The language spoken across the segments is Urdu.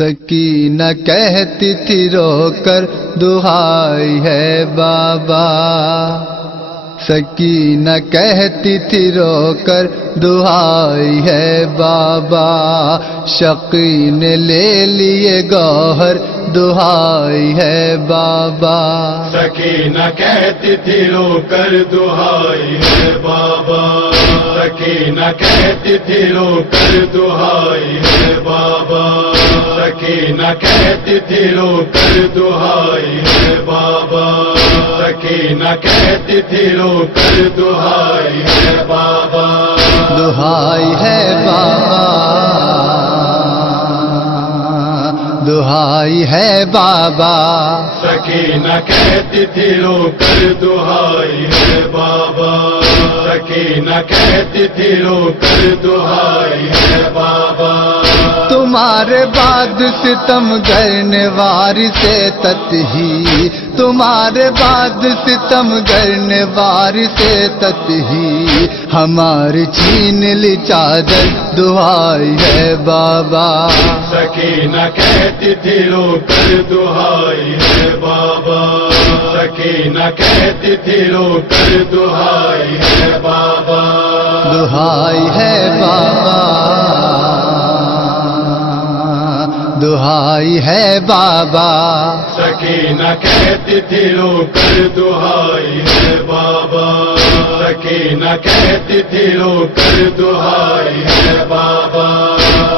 سکینہ کہتی تھی رو کر دہائی ہے بابا، سکینہ کہتی تھی رو کر دہائی ہے بابا، شقی نے لے لیے گوہر دہائی ہے بابا، سکینہ کہتی تھی رو کر دہائی ہے بابا، سکینہ کہتی تھی رو کر دہائی ہے بابا، سکینہ کہتی تھی رو کر دہائی ہے بابا، سکینہ کہتی تھی رو کر دہائی ہے بابا، دہائی ہے بابا، دہائی ہے بابا، سکینہ کہتی تھی رو کر دہائی ہے بابا، سکینہ کہتی تھی رو کر دہائی ہے بابا، تمہارے بعد ستم گرنے وارث تتہی، تمہارے بعد ستم گرنے وارث تتہی، ہماری چھین لی چادر دہائی ہے بابا، سکینہ کہتی تھی رو کر دہائی ہے بابا، سکینہ کہتی تھی رو کر دہائی ہے بابا، دہائی ہے بابا، دہائی ہے بابا، سکینہ کہتی تھی رو کر دہائی ہے بابا، سکینہ کہتی تھی رو کر دہائی ہے بابا،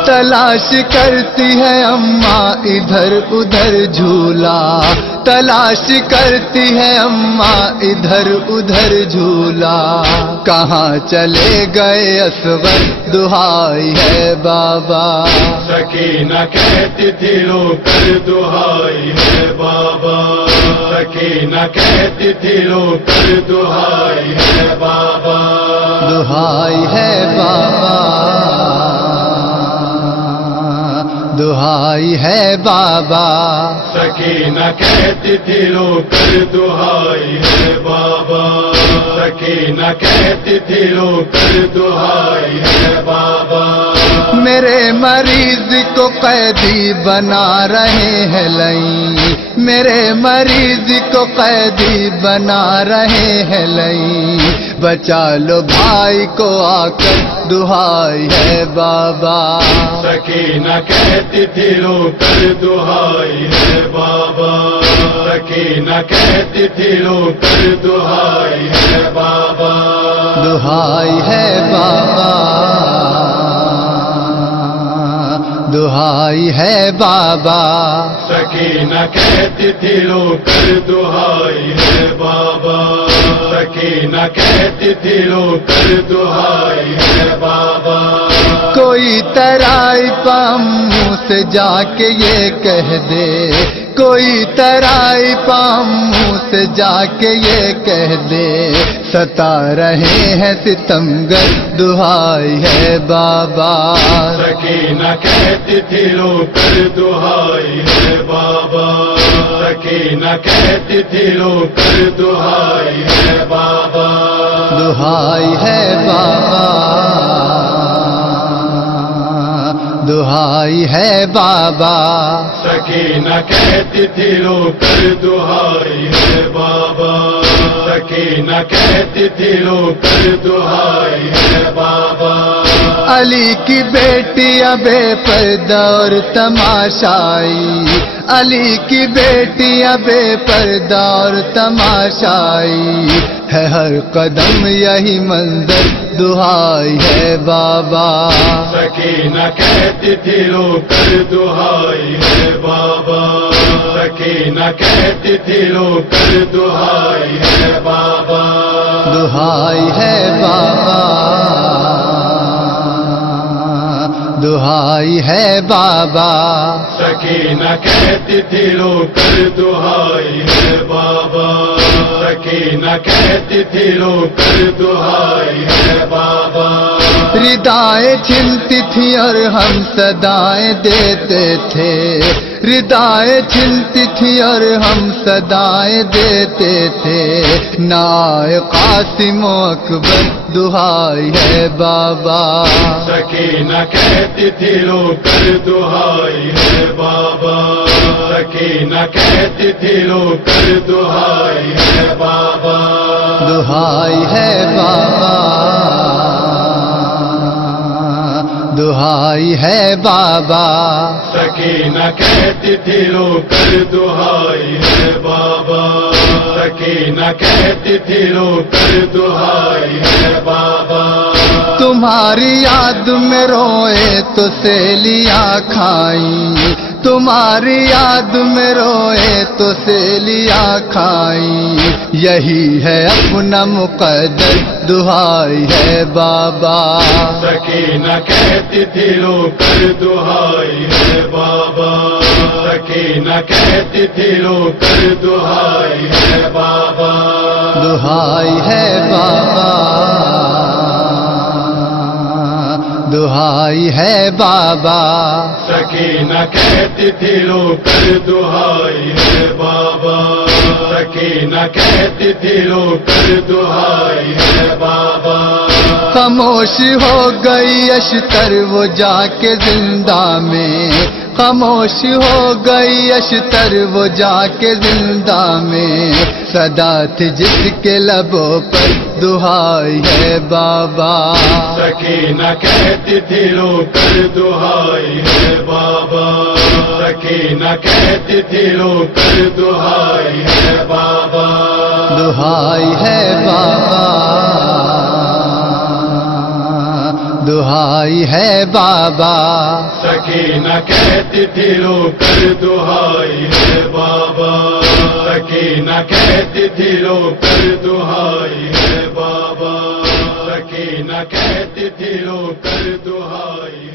تلاش کرتی ہے اماں ادھر ادھر جھولا، تلاش کرتی ہے اماں ادھر ادھر جھولا، کہاں چلے گئے اصغر دہائی ہے بابا، سکینہ کہتی تھی رو کر دہائی ہے بابا، سکینہ کہتی تھی رو کر دہائی ہے بابا، دہائی ہے بابا، دہائی ہے بابا، سکینہ کہتی تھی رو کر دہائی ہے بابا، سکینہ کہتی تھی رو کر دہائی ہے بابا، میرے مریض کو قیدی بنا رہے ہیں لئی، میرے مریض کو قیدی بنا رہے ہیں لئی، بچا لو بھائی کو آ کر دہائی ہے بابا، سکینہ کہتی تھی رو کر دہائی ہے بابا، سکینہ کہتی تھی رو کر دہائی ہے بابا، دہائی ہے بابا، دہائی ہے بابا، سکینہ کہتی تھی رو کر دہائی ہے بابا، سکینہ کہتی تھی رو کر دہائی ہے بابا، کوئی ترائی پاموں سے جا کے یہ کہہ دے، کوئی ترائی پاموں سے جا کے یہ کہہ دے، ستا رہے ہیں ستمگر دہائی ہے بابا، سکینہ کہتی تھی رو کر دہائی ہے بابا، سکینہ کہتی تھی رو کر دہائی ہے بابا، دہائی ہے بابا، دہائی ہے بابا، سکینہ کہتی تھی رو کر دہائی ہے بابا، سکینہ کہتی تھی رو کر دہائی ہے بابا، علی کی بیٹیاں بے پردہ اور تماشائی، علی کی بیٹیاں بے پردہ اور تماشائی، ہے ہر قدم یہی منظر دہائی ہے بابا، سکینہ کہتی تھی رو کر دہائی ہے بابا، سکینہ کہتی تھی رو کر دہائی ہے بابا، دہائی ہے بابا، دہائی ہے بابا، سکینہ کہتی تھی رو کر دہائی ہے بابا، سکینہ کہتی تھی رو کر دہائی ہے بابا، ردائیں چھنتی تھی اور ہم صدائیں دیتے تھے، ردائیں چھنتی تھی اور ہم صدائیں دیتے تھے، نائے قاسم و اکبر دہائی ہے بابا۔ سکینہ کہتی تھی رو کر دہائی ہے بابا، سکینہ کہتی تھی رو کر دہائی ہے بابا، دہائی ہے بابا، دہائی ہے بابا۔ سکینہ کہتی تھی رو کر دہائی ہے بابا، سکینہ کہتی تھی رو کر دہائی ہے بابا، تمہاری یاد میں روئے تو سیلیاں کھائیں، تمہاری یاد میں روئے تو سیلیاں کھائیں، یہی ہے اپنا مقدر دہائی ہے بابا۔ سکینہ کہتی تھی رو کر دہائی ہے بابا، سکینہ کہتی تھی رو کر دہائی ہے بابا، دہائی ہے بابا، دہائی ہے بابا۔ سکینہ کہتی تھی رو کر دہائی ہے بابا، سکینہ کہتی تھی رو کر دہائی ہے بابا، خاموش ہو گئی اشتر وہ جا کے زندہ میں، خاموش ہو گئی اشتر وہ جا کے زندہ میں، صدا تھی جس کے لبوں پر دہائی ہے بابا۔ سکینہ کہتی تھی رو کر دہائی ہے بابا، سکینہ کہتی تھی رو کر دہائی ہے بابا، دہائی ہے بابا، دہائی ہے بابا۔ سکینہ کہتی تھی رو کر دہائی ہے بابا، سکینہ کہتی تھی رو کر دہائی ہے بابا، سکینہ کہتی تھی رو کر دہائی